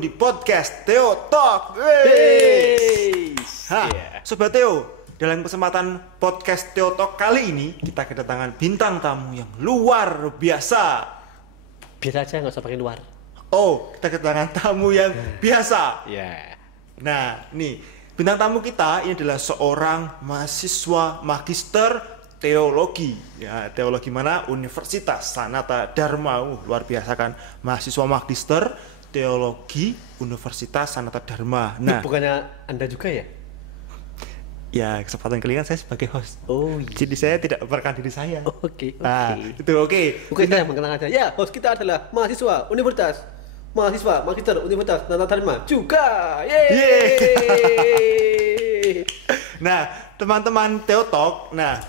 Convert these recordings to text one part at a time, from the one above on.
di podcast Theo Talk. Sobat Theo, dalam kesempatan podcast Theo Talk kali ini kita kedatangan bintang tamu yang luar biasa. Biasa aja, nggak usah pakai luar. Oh, kita kedatangan tamu yang biasa. Ya. Nah, nih bintang tamu kita ini adalah seorang mahasiswa magister teologi. Ya, teologi mana? Universitas Sanata Dharma. Luar biasa kan? Mahasiswa magister teologi Universitas Sanata Dharma. Nah, bukannya Anda juga ya? Ya, kesempatan kali ini saya sebagai host. Oh, iya. Jadi saya tidak memperkenalkan diri saya. Oke. Nah, itu oke. Oke, kita mengenalkan aja. Ya, host kita adalah mahasiswa magister Universitas Sanata Dharma juga. Yeay. Nah, teman-teman Theo Talk. Nah,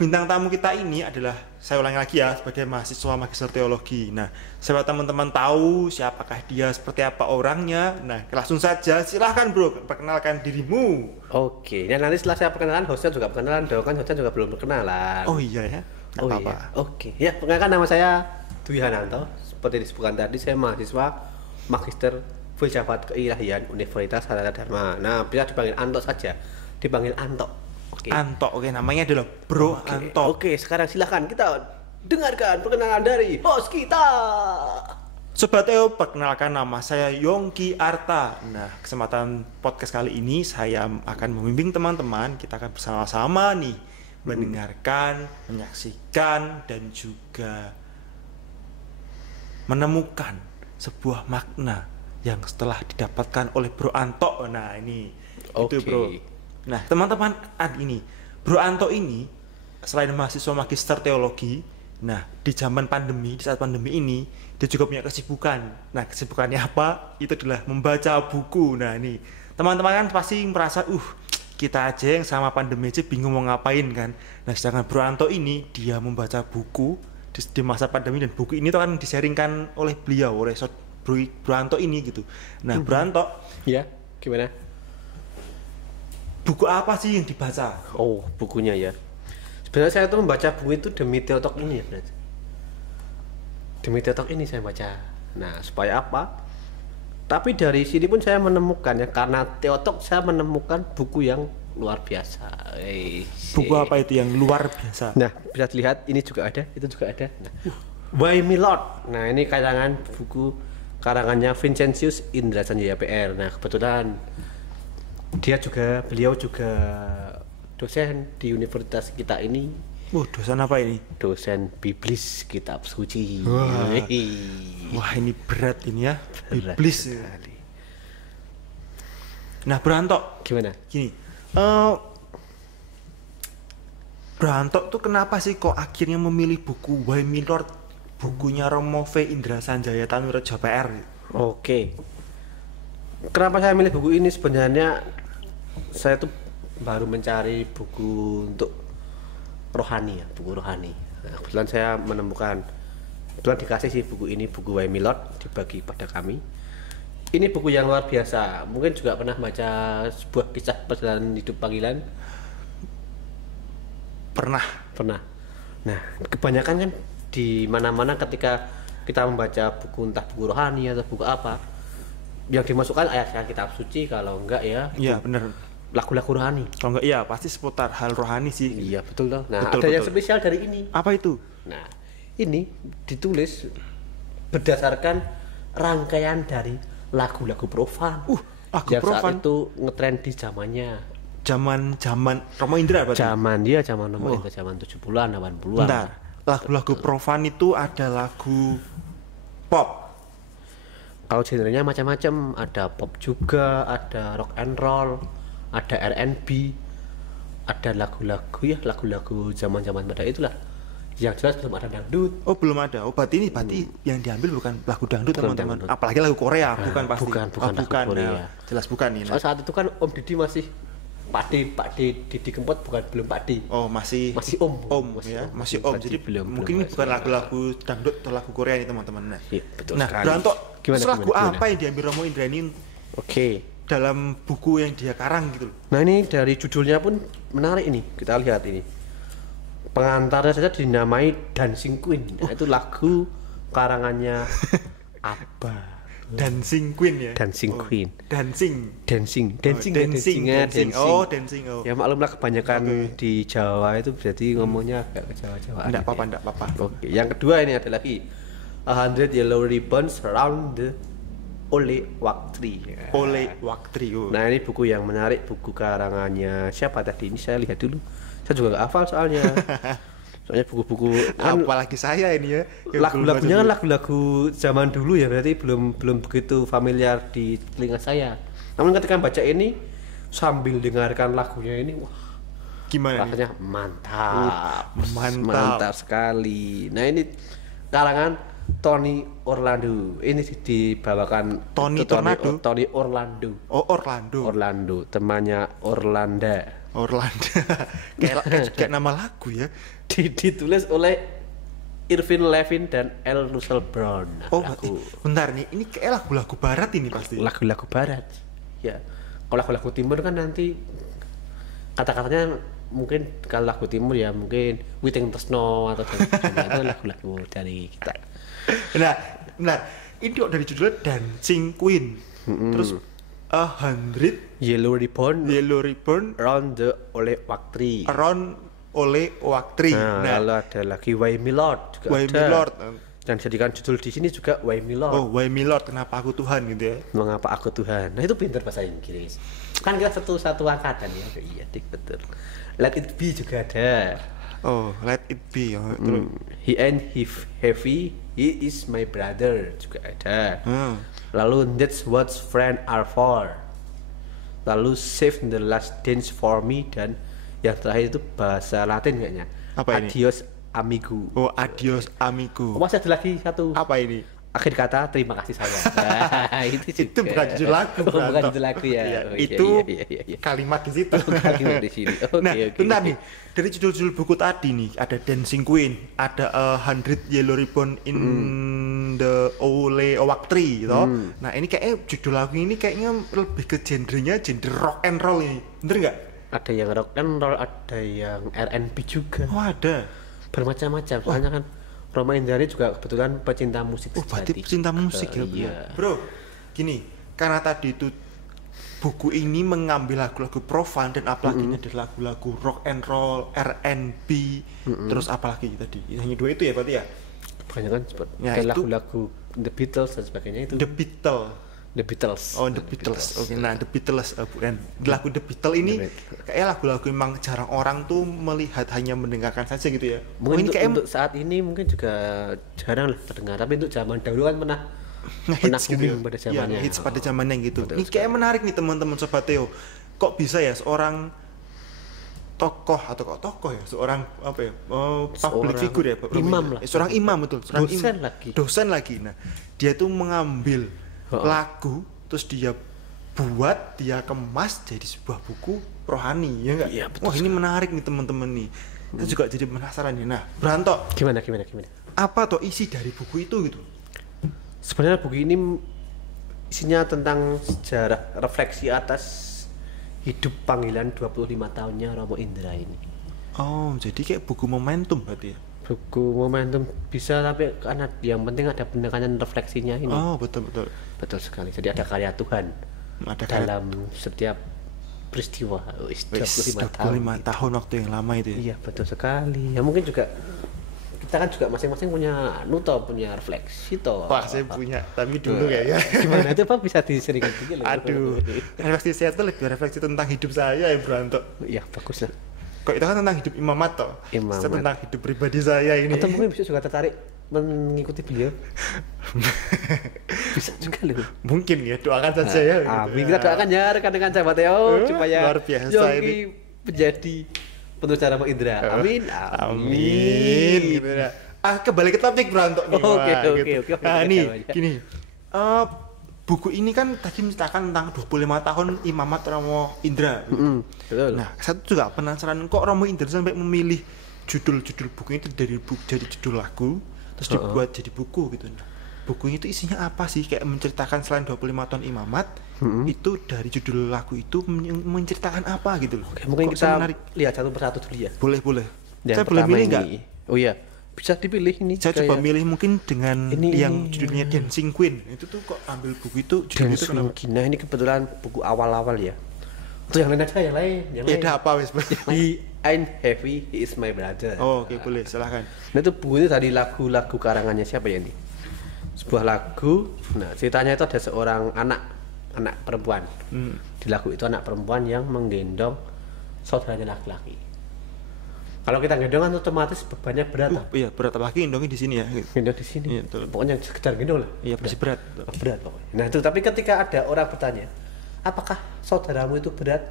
bintang tamu kita ini adalah, saya ulangi lagi ya, sebagai mahasiswa magister teologi. Nah, supaya teman-teman tahu siapakah dia, seperti apa orangnya. Nah, langsung saja silahkan bro, perkenalkan dirimu. Oke, dan nanti setelah saya perkenalan, hostnya juga perkenalan dong, kan hostnya juga belum perkenalan. Oh iya ya, nggak apa-apa. Iya. Oke, ya perkenalkan, nama saya Dwi Hananto. Seperti disebutkan tadi, saya mahasiswa magister filsafat keilahian Universitas Sanata Dharma. Nah, bisa dipanggil Anto saja, dipanggil Anto. Okay. Anto, oke, namanya adalah Bro Anto. Oke, sekarang silahkan kita dengarkan perkenalan dari host kita. Sobat Theo, perkenalkan, nama saya Yongki Arta. Nah, kesempatan podcast kali ini saya akan membimbing teman-teman. Kita akan bersama-sama nih mendengarkan, menyaksikan, dan juga menemukan sebuah makna yang setelah didapatkan oleh Bro Anto. Nah, ini itu bro. Nah, teman-teman, ini Bro Anto ini selain mahasiswa magister teologi, nah di zaman pandemi, di saat pandemi ini dia juga punya kesibukan. Nah, kesibukannya apa? Itu adalah membaca buku. Nah, ini teman-teman kan pasti merasa kita aja yang sama pandemi aja bingung mau ngapain kan. Nah, sedangkan Bro Anto ini dia membaca buku di masa pandemi, dan buku ini tuh kan disaringkan oleh beliau, oleh Bro Anto ini gitu. Nah, Bro Anto, ya, gimana? Buku apa sih yang dibaca? Oh, bukunya ya. Sebenarnya saya tuh membaca buku itu demi Theo Talk ini ya, berarti. Demi Theo Talk ini saya baca. Nah, supaya apa? Tapi dari sini pun saya menemukan ya, karena Theo Talk saya menemukan buku yang luar biasa. Buku apa itu yang luar biasa? Nah, bisa dilihat, ini juga ada, itu juga ada. Nah, Why Me Lord. Nah, ini buku karangannya Vincentius Indra Sanjaya PR. Nah, kebetulan beliau juga dosen di universitas kita ini. Dosen apa ini? Dosen Biblis, kitab suci. Wah, ini berat ini ya, berat Biblis sekali. Nah, Branto, gimana? Gini, Branto tuh kenapa sih kok akhirnya memilih buku Why Me Lord, bukunya Romo V Indra Sanjaya Tanurejo PR? Oke. Kenapa saya milih buku ini? Sebenarnya saya tuh baru mencari buku untuk rohani ya, buku rohani. Nah, kebetulan saya kebetulan dikasih sih buku ini, buku Why Me Lord, dibagi pada kami. Ini buku yang luar biasa. Mungkin juga pernah baca sebuah kisah perjalanan hidup panggilan. Pernah. Nah, kebanyakan kan di mana-mana ketika kita membaca buku, entah buku rohani atau buku apa, yang dimasukkan ayat-ayat kitab suci, kalau enggak ya. Iya, benar. Lagu-lagu rohani. Kalau enggak, iya pasti seputar hal rohani sih. Iya, betul loh. Nah, betul. Yang spesial dari ini. Apa itu? Nah, ini ditulis berdasarkan rangkaian dari lagu-lagu profan. Lagu yang profan saat itu ngetren di zamannya. Zaman Romo Indra berarti? Zaman Romo Indra, zaman 70-an, 80-an. Bentar. Lagu-lagu profan itu ada lagu pop. Kalau genrenya macam-macam, ada pop juga, ada rock and roll, ada R&B, ada lagu-lagu zaman-zaman pada itulah. Yang jelas belum ada dangdut. Oh, belum ada. Oh, berarti yang diambil bukan lagu dangdut, teman-teman. Apalagi lagu Korea, bukan pasti. Bukan lagu Korea. Nah, jelas bukan ini. Soal saat itu kan Om Didi masih Pak Didi Kempot, belum Pak Di. Oh, masih Om. Masih Om. Jadi mungkin ini bukan lagu-lagu dangdut atau lagu Korea nih, teman-teman. Iya, betul. Nah, Branto, lagu apa yang diambil Romo Indra ini? Oke. Dalam buku yang dia karang gitu. Nah, ini dari judulnya pun menarik ini. Kita lihat ini. Pengantarnya saja dinamai Dancing Queen. Nah, itu lagu karangannya Abba. Dancing Queen ya. Dancing Queen. Dancing. Oh, dancing. Oh. Ya maklumlah kebanyakan di Jawa itu berarti ngomongnya agak ke Jawa-Jawaan. Enggak apa-apa. Oke, yang kedua ini ada lagi 100 Yellow Ribbons Round the Ole Waktri. Ole Waktri. Oh. Nah, ini buku yang menarik, buku karangannya siapa tadi? Ini saya lihat dulu. Saya juga nggak hafal soalnya. Soalnya buku-buku kan apalagi saya ini ya. Lagu-lagunya kan lagu-lagu zaman dulu ya, berarti belum begitu familiar di telinga saya. Namun ketika baca ini sambil dengarkan lagunya ini, wah, gimana? rasanya mantap. Mantap. Mantap sekali. Nah, ini karangan Tony Orlando. Ini dibawakan Tony Orlando. Oh, Orlando. Temannya Orlando. Kayak nama lagu ya. Ditulis oleh Irvin Levin dan L. Russell Brown. Oh, bentar nih, ini kayak lagu-lagu barat ini pasti. Lagu-lagu barat. Ya. Kalau lagu-lagu timur kan nanti kata-katanya mungkin kalau lagu timur ya mungkin Witing Tresno atau itu lagu-lagu dari kita. Nah, ini kok dari judulnya Dancing Queen. Terus 100 Yellow Ribbon Round the Ole Waktri. Nah, lalu ada lagi Why Me Lord juga Why ada. Me Lord. Dan jadikan judul di sini juga Why Me Lord. Oh, Why Me Lord, kenapa aku Tuhan gitu ya. Mengapa aku Tuhan. Nah, itu pintar bahasa Inggris. Kan kita satu angkatan ya. Iya, betul. Let It Be juga ada. Oh, Let It Be. He ain't heavy, he is my brother juga ada. Lalu That's What Friends Are For. Lalu Save the Last Dance for Me, dan yang terakhir itu bahasa Latin kayaknya. Apa ini? Adios amigo. Oh, Adios amigo. Masih ada lagi satu. Apa ini? Akhir kata terima kasih saya. Nah, itu bukan judul lagu. Bukan judul lagu ya. Iya, Oh, itu iya. kalimat di situ. Kalimat di sini. Oke. Bentar nih. Dari judul-judul buku tadi nih, ada Dancing Queen, ada 100 Yellow Ribbon in the Ole Waktri gitu. Nah, ini kayaknya judul lagu ini kayaknya lebih ke genre rock and roll ini. Bener nggak? Ada yang rock and roll, ada yang R&B juga. Oh, ada. Bermacam-macam. Soalnya kan Roma Indrani juga kebetulan pecinta musik. Oh, berarti pecinta musik ya. Iya. Bro, gini, karena tadi itu buku ini mengambil lagu-lagu profan dan apalagi ini ada lagu-lagu rock and roll, R&B, terus apalagi tadi. Hanya dua itu ya berarti ya? Kebanyakan Ya, kayak lagu-lagu The Beatles dan sebagainya itu. The Beatles. Oh, The Beatles. Oke, nah The Beatles bukan. Lagu The Beatles ini kayak lagu-lagu memang jarang orang tuh melihat, hanya mendengarkan saja gitu ya. Mungkin untuk saat ini mungkin juga jarang lah terdengar, tapi untuk zaman dahulu kan pernah hits gitu ya. pada zamannya. Hits pada zamannya gitu. Ini kayak menarik nih teman-teman Sobat Theo. Kok bisa ya seorang tokoh seorang apa ya? Public figure ya, imam lah. Seorang imam betul, dosen lagi. Nah, dia tuh mengambil lagu terus dia kemas jadi sebuah buku rohani, ya enggak? Iya, betul. Wah, ini menarik nih teman-teman nih. Kita juga jadi penasaran nih. Nah, Branto, Gimana? apa toh isi dari buku itu gitu? Sebenarnya buku ini isinya tentang sejarah, refleksi atas hidup panggilan 25 tahunnya Romo Indra ini. Oh, jadi kayak buku momentum berarti ya? Buku momentum bisa, tapi karena yang penting ada pendekatan refleksinya ini. Oh, betul. Betul sekali. Jadi ada karya Tuhan dalam setiap peristiwa. 25 tahun waktu yang lama itu ya? Iya, betul sekali. Ya mungkin juga kita kan juga masing-masing punya punya refleksi toh. Wah, saya punya, tapi dulu kayaknya. Gimana itu Pak, bisa disering dikit? Aduh, refleksi saya tuh lebih refleksi tentang hidup saya ya, Branto. Iya, bagus lah. Kok itu kan tentang hidup imamat toh? Saya tentang hidup pribadi saya ini. Atau mungkin bisa juga tertarik mengikuti beliau. Bisa juga loh. Mungkin ya, doakan saja ya. Amin, kita doakan ya rekan-rekan sahabat Theo supaya luar biasa Yogi menjadi penulis Romo Indra. Amin. Gitu ya. Kembali ke topik Branto nih. Oke. Nah, nih, gini. Buku ini kan tadi menceritakan tentang 25 tahun imamat Romo Indra. Betul. Nah, saya juga penasaran kok Romo Indra sampai memilih judul-judul buku itu dari judul lagu terus dibuat jadi buku gitu. Nah, buku itu isinya apa sih? Kayak menceritakan selain 25 tahun imamat, itu dari judul lagu itu menceritakan apa gitu loh. Oke, mungkin kita lihat satu persatu dulu ya. Boleh. Yang Saya boleh milih enggak? Oh iya. bisa dipilih ini. Saya coba milih mungkin dengan yang judulnya ya. Dancing Queen. Itu tuh kok ambil buku itu judulnya itu kenapa? Nah ini kebetulan buku awal-awal ya. Untuk yang lain aja, yang lain. Ada apa wis? He ain't heavy, he is my brother. Oh, oke, boleh, silahkan. Nah itu buku itu dari lagu-lagu karangannya siapa ya ini? Sebuah lagu. Nah ceritanya itu ada seorang anak perempuan. Di lagu itu anak perempuan yang menggendong saudaranya laki-laki. Kalau kita gendong kan otomatis bebannya berat. Iya, berat, apalagi gendongnya di sini ya. Gendong di sini. Iya, pokoknya sekedar gendong lah. Iya, pasti berat. Berat pokoknya. Nah itu, tapi ketika ada orang bertanya, apakah saudaramu itu berat?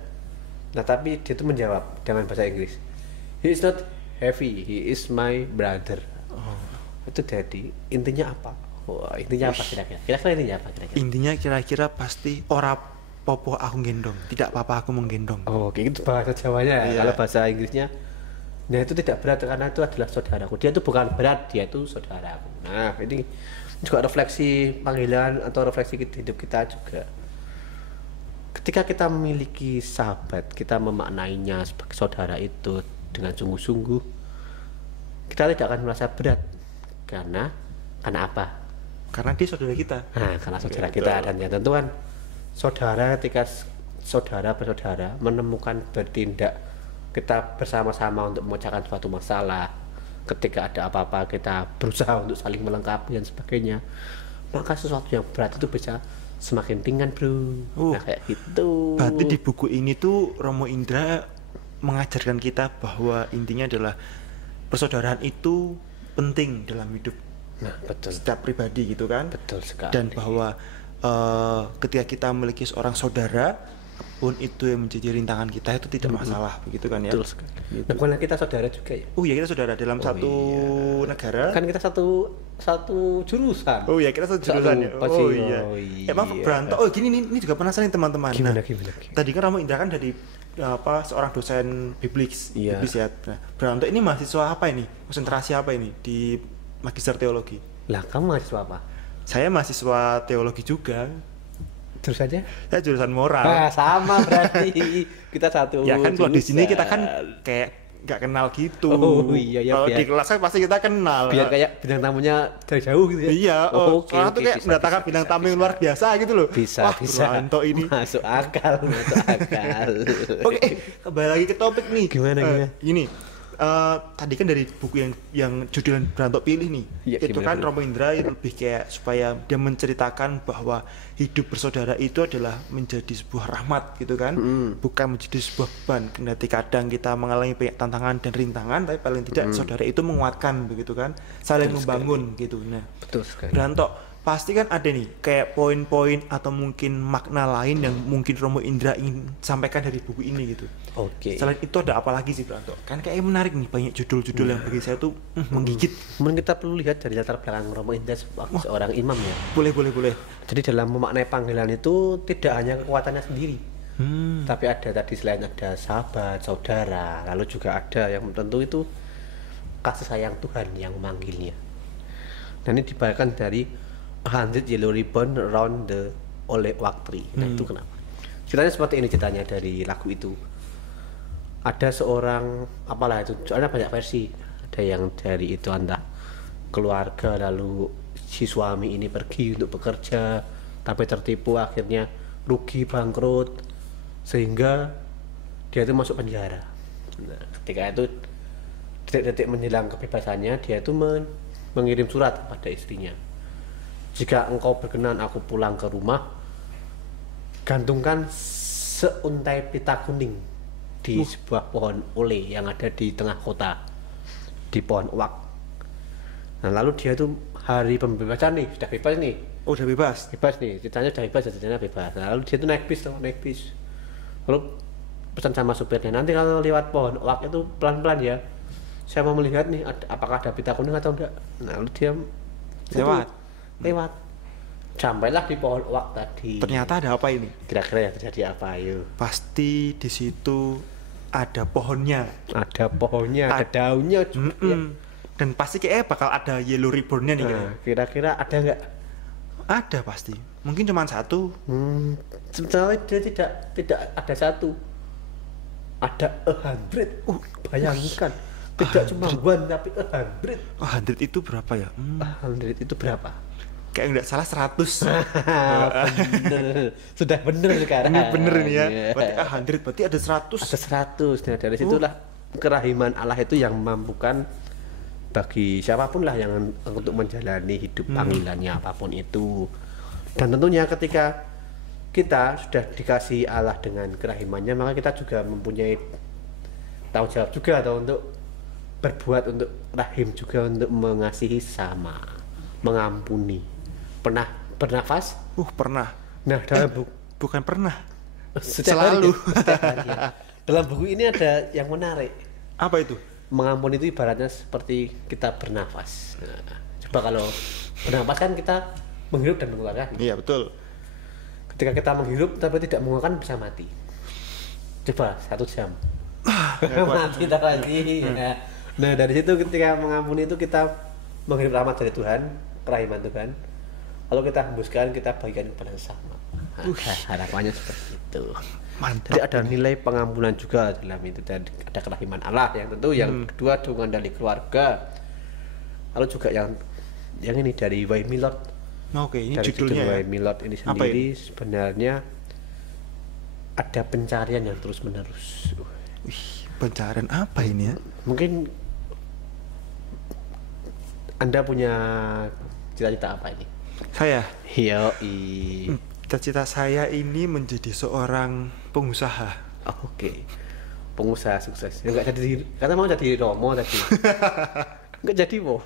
Nah tapi dia itu menjawab dengan bahasa Inggris, he is not heavy, he is my brother. Itu jadi intinya apa? Wah, intinya apa kira-kira? Kira-kira intinya apa kira-kira? Intinya kira-kira pasti ora popo aku gendong, tidak apa-apa aku menggendong. Oh, kayak gitu bahasa Jawanya. Iya. Kalau bahasa Inggrisnya, nah itu tidak berat karena itu adalah saudaraku. Dia itu bukan berat, dia itu saudaraku. Nah, ini juga refleksi panggilan atau refleksi hidup kita juga. Ketika kita memiliki sahabat, kita memaknainya sebagai saudara itu dengan sungguh-sungguh, kita tidak akan merasa berat. Karena apa? Karena dia saudara kita. Nah, karena saudara kita, dan ya tentu kan saudara, ketika saudara bersaudara menemukan bertindak, kita bersama-sama untuk memecahkan suatu masalah, ketika ada apa-apa kita berusaha untuk saling melengkapi dan sebagainya, maka sesuatu yang berat itu bisa semakin ringan, bro. Nah kayak gitu. Berarti di buku ini tuh Romo Indra mengajarkan kita bahwa intinya adalah persaudaraan itu penting dalam hidup. Nah betul. Setiap pribadi gitu kan. Betul sekali. Dan bahwa ketika kita memiliki seorang saudara pun itu yang menjadi rintangan kita itu tidak masalah, begitu kan ya. Betul sekali. Gitu. Nah, bukan kita saudara juga ya? Oh iya, kita saudara dalam satu negara. Kan kita satu jurusan. Oh iya, kita satu jurusan ya. Oh iya. Emang Branto. Oh gini ini juga penasaran nih teman-teman. Gimana? Tadi kan Romo Indra kan dari seorang dosen biblis. Iya. Biblis ya. Nah, Branto ini mahasiswa apa ini? Konsentrasi apa ini di Magister Teologi? Lah, kamu mahasiswa apa? Saya mahasiswa teologi juga. Terus aja? Saya jurusan moral. Nah, sama berarti kita satu. Ya kan kalau di sini kita kan kayak nggak kenal gitu. Oh iya ya. Kalau di kelas kan pasti kita kenal. Biar kayak bintang tamunya dari jauh gitu ya. Iya. Soalnya tuh kayak mendatangkan bintang tamu yang luar biasa gitu loh. Bisa. Branto ini. Masuk akal. Oke, kembali lagi ke topik nih. Gimana? Gini. Tadi kan dari buku yang judul Branto pilih nih, ya, itu kan Romo Indra lebih kayak supaya dia menceritakan bahwa hidup bersaudara itu adalah menjadi sebuah rahmat gitu kan, bukan menjadi sebuah beban. Kendati kadang kita mengalami banyak tantangan dan rintangan, tapi paling tidak saudara itu menguatkan begitu kan, saling membangun gitu. Nah, betul sekali. Branto pasti kan ada nih kayak poin-poin atau mungkin makna lain yang mungkin Romo Indra ingin sampaikan dari buku ini gitu. Oke. Selain itu ada apa lagi sih Branto? Kan kayak menarik nih, banyak judul-judul yang bagi saya tuh menggigit. Mungkin kita perlu lihat dari latar belakang Romo Indra seorang imam ya. Boleh. Jadi dalam memaknai panggilan itu tidak hanya kekuatannya sendiri, tapi ada tadi selain ada sahabat, saudara, lalu juga ada yang tentu itu kasih sayang Tuhan yang memanggilnya. Dan ini dibacakan dari 100 Yellow Ribbon Around the Ole Oak Tree. Nah itu kenapa? Ceritanya seperti ini, ceritanya dari lagu itu. Ada seorang, apalah itu, soalnya banyak versi. Ada yang dari itu entah keluarga, lalu si suami ini pergi untuk bekerja, tapi tertipu akhirnya rugi, bangkrut, sehingga dia itu masuk penjara. Nah, ketika itu detik-detik menjelang kebebasannya, dia itu mengirim surat kepada istrinya. Jika engkau berkenan aku pulang ke rumah, gantungkan seuntai pita kuning di sebuah pohon ole yang ada di tengah kota, di pohon oak. Nah lalu dia tuh hari pembebasan nih, sudah bebas nih. Oh udah bebas? Bebas nih, ceritanya udah bebas, ceritanya bebas. Nah, lalu dia tuh naik bis. Lalu pesan sama supirnya, nanti kalau lewat pohon oak itu pelan-pelan ya. Saya mau melihat nih apakah ada pita kuning atau enggak. Nah lalu dia lewat sampailah di pohon oak tadi. Ternyata ada apa ini? Kira-kira yang terjadi apa? Ayo. Pasti di situ ada pohonnya. Ada daunnya juga. Ya. Dan pasti kayak bakal ada yellow ribbon-nya nih. Nah, kira-kira ada nggak? Ada pasti. Mungkin cuma satu. Sebenarnya dia tidak ada satu. Ada 100. Bayangkan. Tidak cuma one tapi 100. Oh, 100 itu berapa ya? 100 itu berapa? Kayak nggak salah 100. Bener. Sudah bener sekarang. Ini bener nih ya. Iya. Berarti 100 berarti ada 100. Ada 100. Nah, dari situlah kerahiman Allah itu yang mampukan bagi siapapun lah yang untuk menjalani hidup panggilannya apapun itu. Dan tentunya ketika kita sudah dikasih Allah dengan kerahimannya, maka kita juga mempunyai tanggung jawab juga atau untuk berbuat untuk rahim juga, untuk mengasihi sama, mengampuni. Pernah bernafas? Pernah. Nah, dalam Bukan pernah. selalu. Selalu. Ya. Dalam buku ini ada yang menarik. Apa itu? Mengampuni itu ibaratnya seperti kita bernafas. Nah, coba kalau bernafas kan kita menghirup dan mengeluarkan. Iya, betul. Ketika kita menghirup tapi tidak mengeluarkan bisa mati. Coba 1 jam. Mati tak lagi. Nah, dari situ ketika mengampuni itu kita menghirup rahmat dari Tuhan, kerahiman Tuhan. Lalu kita hembuskan, kita bagikan kepada sesama. Harapannya seperti itu. Mantap. Jadi ada nilai pengampunan juga dalam itu, dan ada kerahiman Allah yang tentu yang kedua dukungan dari keluarga. Lalu juga yang ini dari Why Me Lord. Oke, ini Dari judulnya judul ya. Why Me Lord ini Apa sendiri sebenarnya ada pencarian yang terus menerus. Wih, pencarian apa ini ya? Mungkin Anda punya cita-cita apa ini? Saya, Yoi. cita-cita saya ini menjadi seorang pengusaha. Oke. Pengusaha sukses. Enggak jadi, karena mau jadi Romo tadi. Enggak jadi Wo.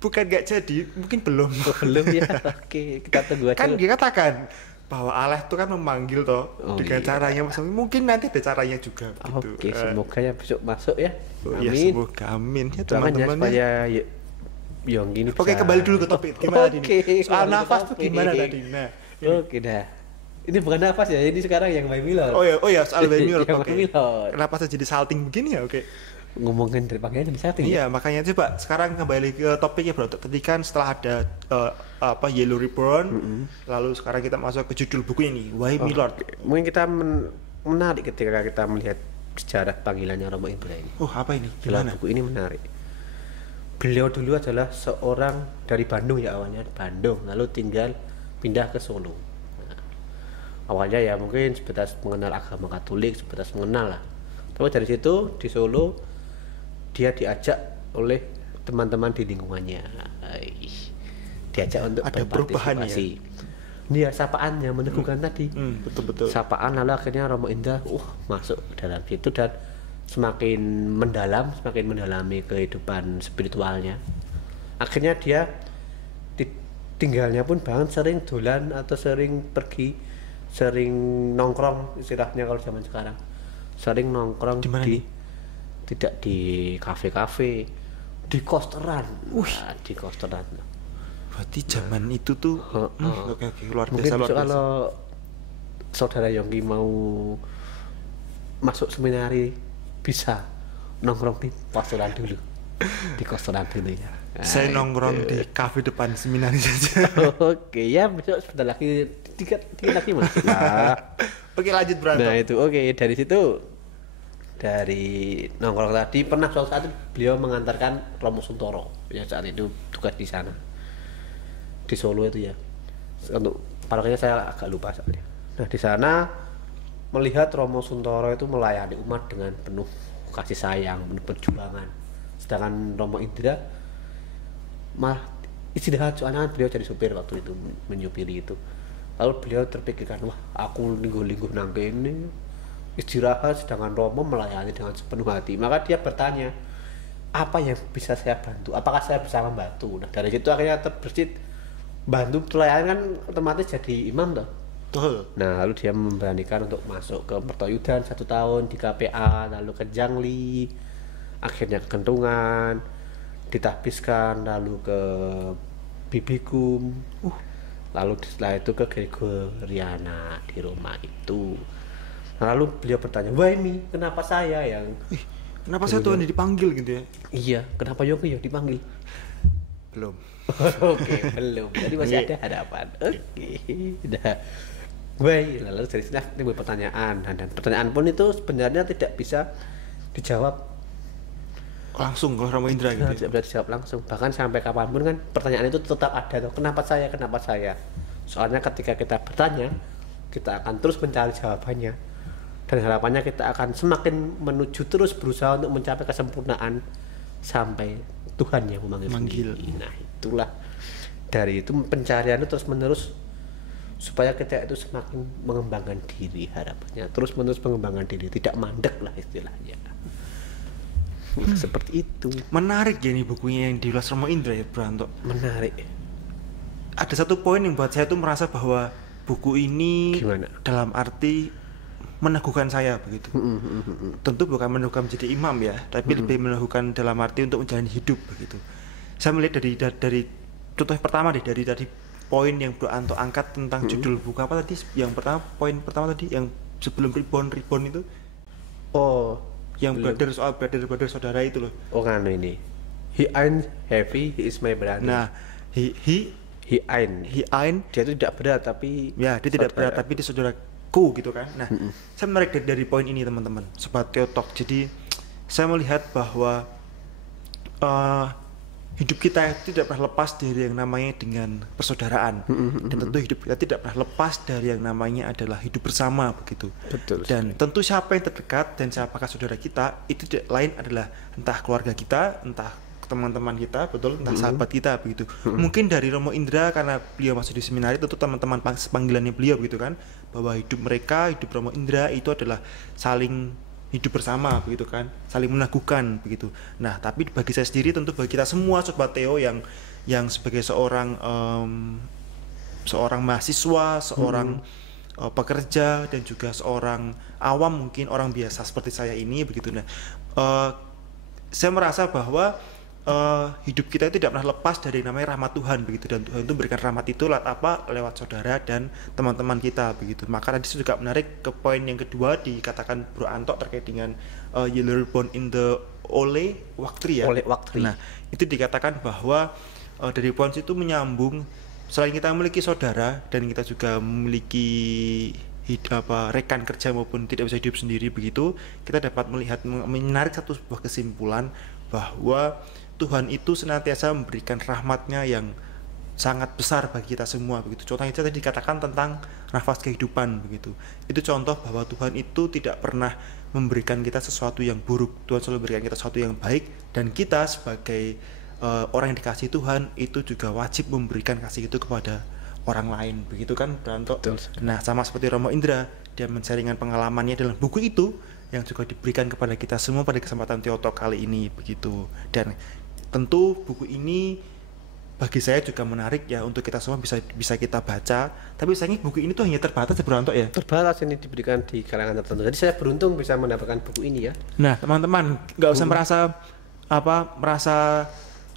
Bukan gak jadi, mungkin belum. Belum ya. Oke, kita tunggu aja. Kan dikatakan bahwa Allah itu kan memanggil toh dengan caranya masing-masing. Mungkin nanti ada caranya juga gitu. Oke, semoga ya besok masuk ya. Ya, Amin. semoga amin ya Doakan ya teman-teman. supaya Yong gini Oke, bisa- kembali dulu ke topik. Gimana Oke, ini? Soal kembali ke nafas tuh topik. gimana tadi? Nah, Oke dah. Ini bukan nafas ya, ini sekarang yang Why Me Lord. oh ya soal baby Lord. Yang Oke. Why Me Lord. Kenapa saya jadi salting begini ya? Oke. Ngomongin dari panggilan jadi setting. Iya, makanya coba sekarang kembali ke topiknya bro. Tadi kan setelah ada Yellow Ribbon, lalu sekarang kita masuk ke judul bukunya nih, Why Me Lord. Mungkin kita menarik ketika kita melihat sejarah panggilannya Romo Indra ini. Oh, apa ini? Dalam Gimana? buku ini menarik. Beliau dulu adalah seorang dari Bandung ya, awalnya Bandung, lalu pindah ke Solo. Nah, awalnya ya mungkin sebatas mengenal agama Katolik, sebatas mengenal lah. Tapi dari situ di Solo dia diajak oleh teman-teman di lingkungannya. Diajak untuk Ada perubahan ya? berpartisipasi. Dia sapaan yang meneguhkan tadi. Betul-betul. Sapaan, lalu akhirnya Romo Indah masuk dalam situ dan semakin mendalami kehidupan spiritualnya. Akhirnya dia tinggalnya pun bahkan sering dolan atau sering pergi, sering nongkrong istilahnya kalau zaman sekarang. Sering nongkrong Di mana nih? tidak di kafe-kafe, di kosteran. Nah, di kosteran. Berarti zaman itu tuh oke luar Mungkin biasa luar besok biasa. kalau saudara Yonggi mau masuk seminari bisa nongkrong di kosteran dulu. Di kosteran dulu ya. Nah, Saya nongkrong di kafe depan seminari saja. Oke ya, besok sebentar lagi dikit lagi masuk lah. Oke, lanjut berantem. Nah itu oke, dari situ dari nongkrong tadi pernah suatu saat beliau mengantarkan Romo Suntoro yang saat itu tugas di sana di Solo itu ya. Untuk parokinya saya agak lupa soalnya. Nah di sana melihat Romo Suntoro itu melayani umat dengan penuh kasih sayang, penuh perjuangan. Sedangkan Romo Indra malah istirahat, soalnya kan beliau jadi supir waktu itu, menyupiri itu. Lalu beliau terpikirkan, wah aku lingguh-lingguh nang kene istirahat sedangkan Romo melayani dengan sepenuh hati. Maka dia bertanya, apa yang bisa saya bantu? Apakah saya bisa membantu? Nah dari situ akhirnya terbersit bantu pelayanan, kan otomatis jadi imam toh. Betul. Nah lalu dia memberanikan untuk masuk ke Pertoyudan 1 tahun di KPA, lalu ke Jangli, akhirnya ke Kentungan, ditahbiskan, lalu ke Bibikum, lalu setelah itu ke Gregoriana di Roma itu. Nah, lalu beliau bertanya, why me? Kenapa saya yang Kenapa saya tuh dipanggil gitu ya? iya, kenapa Yogi yang dipanggil? Belum. Oke, belum. Jadi masih ada harapan. Oke, udah. Baik, lalu dari sini timbul pertanyaan, dan pertanyaan pun itu sebenarnya tidak bisa dijawab langsung kalau Romo Indra gitu. Tidak bisa dijawab langsung. Bahkan sampai kapanpun kan pertanyaan itu tetap ada tuh. Kenapa saya? Kenapa saya? Soalnya ketika kita bertanya, kita akan terus mencari jawabannya. Dan harapannya kita akan semakin menuju terus berusaha untuk mencapai kesempurnaan sampai Tuhan yang memanggil. Sendiri. Nah, itulah dari itu pencarian itu terus menerus supaya kita itu semakin mengembangkan diri, harapannya terus menerus mengembangkan diri, tidak mandek lah istilahnya. Seperti itu. Menarik ya nih bukunya yang diulas Romo Indra ya Bro Anto. Menarik. Ada satu poin yang buat saya tuh merasa bahwa buku ini gimana? Dalam arti meneguhkan saya begitu. Tentu bukan meneguhkan menjadi imam ya, tapi lebih meneguhkan dalam arti untuk menjalani hidup begitu. Saya melihat dari contoh pertama dari poin yang Bro Anto angkat tentang judul buku apa tadi? Yang pertama, poin pertama tadi yang sebelum Reborn itu. Oh, yang brother saudara itu loh. Oh kan ini. He ain't heavy, he is my brother. Nah, he ain't dia itu tidak berat tapi ya dia tidak berat tapi dia saudaraku gitu kan. Nah, saya menarik dari poin ini teman-teman, sobat Theotalk. Jadi saya melihat bahwa hidup kita tidak pernah lepas dari yang namanya dengan persaudaraan, dan tentu hidup kita tidak pernah lepas dari yang namanya adalah hidup bersama begitu. Betul. Dan tentu siapa yang terdekat dan siapakah saudara kita itu tidak lain adalah entah keluarga kita, entah teman-teman kita, betul, entah sahabat kita begitu. Mungkin dari Romo Indra karena beliau masih di seminari, tentu teman-teman panggilannya beliau begitu kan, bahwa hidup mereka, hidup Romo Indra itu adalah saling hidup bersama begitu kan, saling meneguhkan begitu. Nah, tapi bagi saya sendiri, tentu bagi kita semua sobat Theo yang sebagai seorang mahasiswa, seorang pekerja dan juga seorang awam, mungkin orang biasa seperti saya ini begitu. Nah, saya merasa bahwa hidup kita itu tidak pernah lepas dari namanya rahmat Tuhan begitu, dan Tuhan itu berikan rahmat itu lewat saudara dan teman-teman kita begitu. Maka tadi juga menarik ke poin yang kedua dikatakan Bro Anto terkait dengan you were born in the Ole Waktri ya. Ole Waktri. Nah, itu dikatakan bahwa dari poin itu menyambung, selain kita memiliki saudara dan kita juga memiliki rekan kerja maupun tidak bisa hidup sendiri begitu, kita dapat menarik satu sebuah kesimpulan bahwa Tuhan itu senantiasa memberikan rahmatnya yang sangat besar bagi kita semua begitu. Contohnya tadi dikatakan tentang nafas kehidupan begitu. Itu contoh bahwa Tuhan itu tidak pernah memberikan kita sesuatu yang buruk. Tuhan selalu memberikan kita sesuatu yang baik, dan kita sebagai orang yang dikasihi Tuhan itu juga wajib memberikan kasih itu kepada orang lain begitu kan, Branto? Nah, sama seperti Romo Indra, dia men-sharingkan pengalamannya dalam buku itu yang juga diberikan kepada kita semua pada kesempatan Theotalk kali ini begitu. Dan tentu buku ini bagi saya juga menarik ya untuk kita semua bisa kita baca. Tapi sayangnya buku ini tuh hanya terbatas ya Bro Anto ya. Terbatas, ini diberikan di kalangan tertentu. Jadi saya beruntung bisa mendapatkan buku ini ya. Nah, teman-teman nggak usah merasa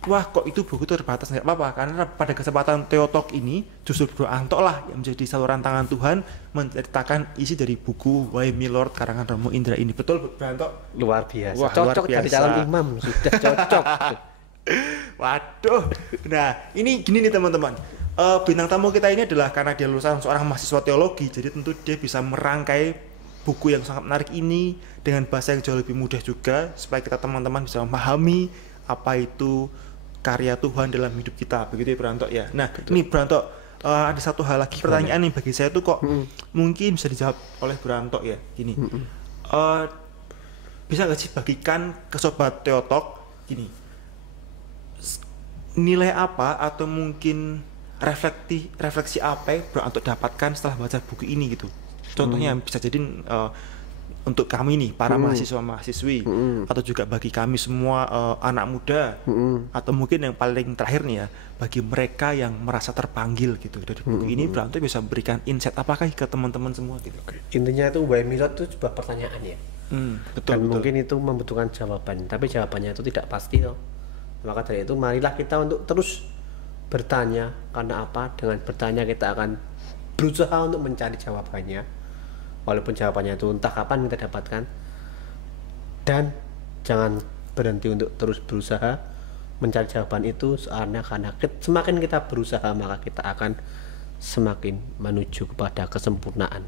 wah kok itu buku terbatas, nggak apa-apa, karena pada kesempatan Theotalk ini justru Bro Anto lah yang menjadi saluran tangan Tuhan menceritakan isi dari buku Why Me Lord karangan Romo Indra ini. Betul Bro Anto? Luar biasa. Wah, cocok jadi calon imam, sudah cocok. Waduh. Nah, ini gini nih teman-teman. Bintang tamu kita ini adalah karena dia lulusan seorang mahasiswa teologi, jadi tentu dia bisa merangkai buku yang sangat menarik ini dengan bahasa yang jauh lebih mudah juga, supaya kita teman-teman bisa memahami apa itu karya Tuhan dalam hidup kita, begitu ya Branto ya. Nah, betul. Ini Branto, ada satu hal lagi, pertanyaan yang bagi saya tuh kok mungkin bisa dijawab oleh Branto ya. Gini, bisa nggak sih bagikan ke sobat Theotalk gini, nilai apa atau mungkin refleksi apa yang Branto dapatkan setelah baca buku ini gitu? Contohnya bisa jadi untuk kami nih para mahasiswa-mahasiswi, atau juga bagi kami semua anak muda, atau mungkin yang paling terakhir nih ya, bagi mereka yang merasa terpanggil gitu dari buku ini, Branto bisa berikan insight apakah ke teman-teman semua gitu. Intinya itu Why Me Lord itu sebuah pertanyaan ya. Betul, dan betul. Mungkin itu membutuhkan jawaban, tapi jawabannya itu tidak pasti loh. Maka dari itu marilah kita untuk terus bertanya. Karena apa? Dengan bertanya kita akan berusaha untuk mencari jawabannya. Walaupun jawabannya itu entah kapan kita dapatkan, dan jangan berhenti untuk terus berusaha mencari jawaban itu, karena semakin kita berusaha maka kita akan semakin menuju kepada kesempurnaan.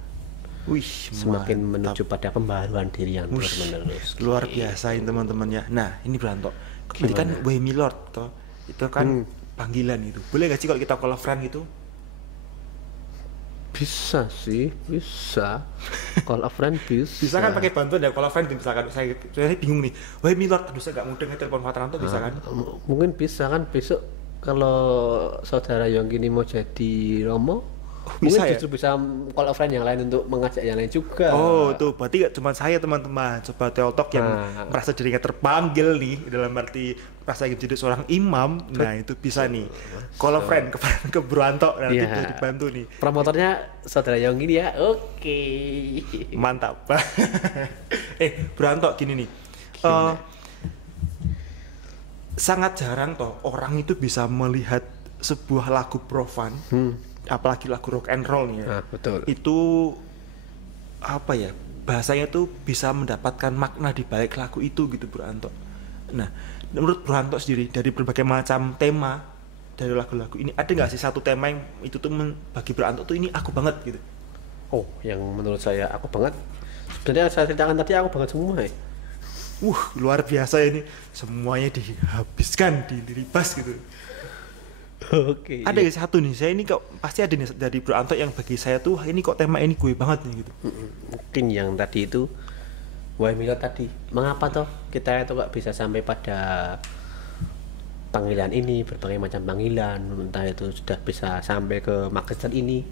Wih, semakin menuju pada pembaharuan diri yang terus-menerus. Luar biasa ini teman-teman ya. Nah, ini Branto. Berarti kan Wahai Milord toh. Itu kan panggilan itu. Boleh gak sih kalau kita call a friend gitu? Bisa sih, bisa. Call a friend bisa. Bisa kan pakai bantuan ya call a friend misalkan saya bingung nih. Wahai Milord, aduh saya gak mudah ngetelepon Pak Taranto bisa kan? Mungkin bisa kan besok kalau saudara Yongki ini mau jadi Romo, mungkin bisa ya? justru bisa call a friend yang lain untuk mengajak yang lain juga. Oh, tuh berarti gak cuma saya teman-teman, coba Teotok yang merasa dirinya terpanggil nih dalam arti merasa ingin jadi seorang imam. Nah, itu bisa nih. Call a friend ke Bro Anto nanti bisa dibantu nih. Promotornya saudara Yongki ya. Oke. Mantap. Bro Anto gini nih. Sangat jarang toh orang itu bisa melihat sebuah lagu profan. Apalagi lagu rock and roll nih ya. Betul. Itu apa ya? Bahasanya tuh bisa mendapatkan makna di balik lagu itu gitu Bro Anto. Nah, menurut Bro Anto sendiri dari berbagai macam tema dari lagu-lagu ini ada nggak sih satu tema yang itu tuh bagi Bro Anto tuh ini aku banget gitu? Oh, yang menurut saya aku banget. Sebenarnya saya ceritakan tadi aku banget semua ya. Luar biasa ini. Semuanya dihabiskan, diribas gitu. Oke. Ada iya. Satu nih, saya ini kok pasti ada nih dari Bro Anto yang bagi saya tuh ini kok tema ini gue banget nih gitu. Mungkin yang tadi itu Wahai Milord tadi. Mengapa toh kita itu gak bisa sampai pada panggilan ini, berbagai macam panggilan, entah itu sudah bisa sampai ke magister ini.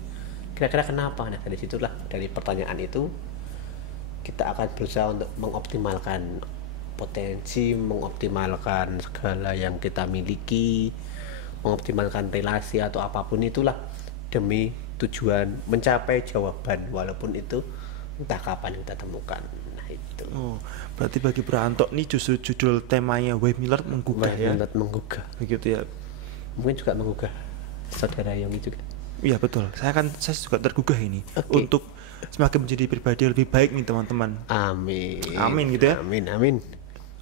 Kira-kira kenapa? Nah, dari situlah dari pertanyaan itu kita akan berusaha untuk mengoptimalkan potensi, mengoptimalkan segala yang kita miliki, mengoptimalkan relasi atau apapun itulah demi tujuan mencapai jawaban walaupun itu entah kapan kita temukan. Nah itu. Oh, berarti bagi Bro Anto nih justru judul temanya Wahai Milord menggugah ya. Milord menggugah. Begitu ya. Mungkin juga menggugah saudara Yongki juga. Iya betul. Saya juga tergugah ini untuk semakin menjadi pribadi yang lebih baik nih teman-teman. Amin. Amin gitu ya. Amin.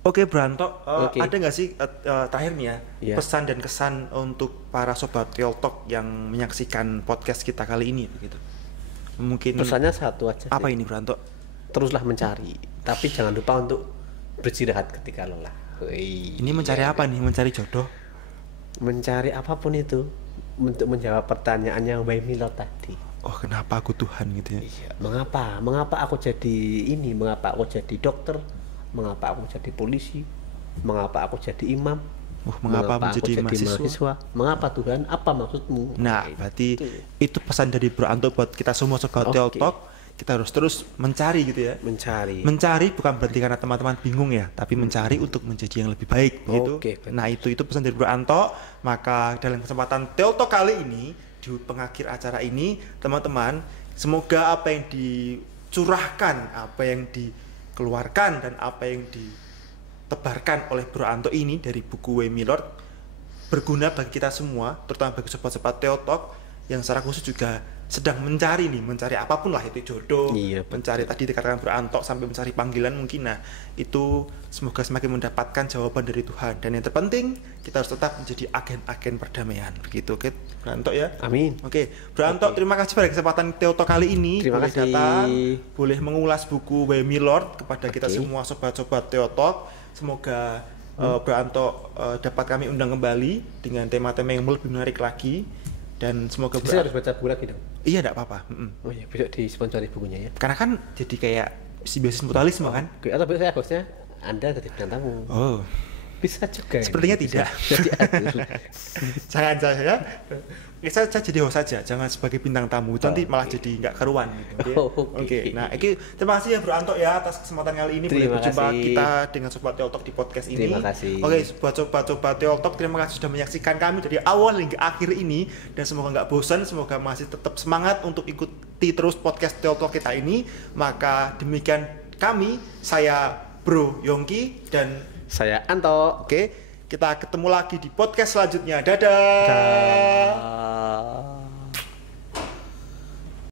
Oke Branto, ada nggak sih terakhir nih ya pesan dan kesan untuk para sobat Teotok yang menyaksikan podcast kita kali ini begitu? Mungkin pesannya satu aja. Apa sih. ini Branto? Teruslah mencari, tapi jangan lupa untuk beristirahat ketika lelah. Ini mencari apa nih? Mencari jodoh? Mencari apapun itu untuk menjawab pertanyaannya Wahai Milord tadi. Oh kenapa aku Tuhan gitu ya? Iya. Mengapa aku jadi ini? Mengapa aku jadi dokter? Mengapa aku jadi polisi? Mengapa aku jadi imam? Mengapa menjadi mahasiswa? Mengapa Tuhan? Apa maksudmu? Nah, berarti itu pesan dari Bro Anto buat kita semua sobat Teotok. Kita harus terus mencari gitu ya. Mencari bukan berarti karena teman-teman bingung ya, tapi mencari untuk menjadi yang lebih baik begitu. Nah, itu pesan dari Bro Anto. Maka dalam kesempatan Teotok kali ini di pengakhir acara ini, teman-teman, semoga apa yang dicurahkan, apa yang dikeluarkan dan apa yang ditebarkan oleh Bro Anto ini dari buku Wahai Milord berguna bagi kita semua, terutama bagi sobat-sobat Teotok yang secara khusus juga sedang mencari apapun lah, itu jodoh, mencari tadi dikatakan Bro Anto sampai mencari panggilan mungkin. Nah, itu semoga semakin mendapatkan jawaban dari Tuhan, dan yang terpenting kita harus tetap menjadi agen-agen perdamaian begitu. Oke Bro Anto ya. Amin. Oke Bro Anto, terima kasih pada kesempatan Teotok kali ini. Terima kasih. Datang, boleh mengulas buku Wahai Milord kepada kita semua sobat-sobat Teotok. Semoga Bro Anto dapat kami undang kembali dengan tema-tema yang lebih menarik lagi. Dan semoga saya harus baca buku lagi dong. Iya, enggak apa-apa. Oh iya, besok disponsori bukunya ya. Karena kan jadi kayak simbiosis mutualisme kan. Atau besok saya hostnya Anda jadi bintang tamu. Oh, bisa juga. Sepertinya tidak. Jangan saya. Saya jadi host saja, jangan sebagai bintang tamu. Nanti malah jadi nggak keruan. Gitu, Oke. Nah, terima kasih ya Bro Anto ya atas kesempatan kali ini. Boleh berjumpa kita dengan Sobat Teotok di podcast ini. Terima kasih. Oke, buat Sobat Teotok, terima kasih sudah menyaksikan kami dari awal hingga akhir ini, dan semoga nggak bosan, semoga masih tetap semangat untuk ikuti terus podcast Teotok kita ini. Maka demikian kami, saya Bro Yongki dan saya Anto. Oke, kita ketemu lagi di podcast selanjutnya. Dadah.